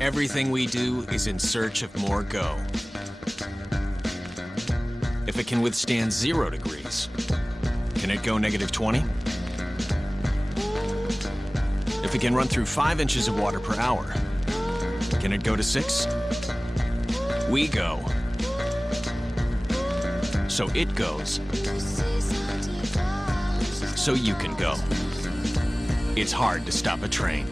Everything we do is in search of more go. If it can withstand 0 degrees, can it go -20? If it can run through 5 inches of water per hour, can it go to 6? We go. So it goes. So you can go. It's hard to stop a train.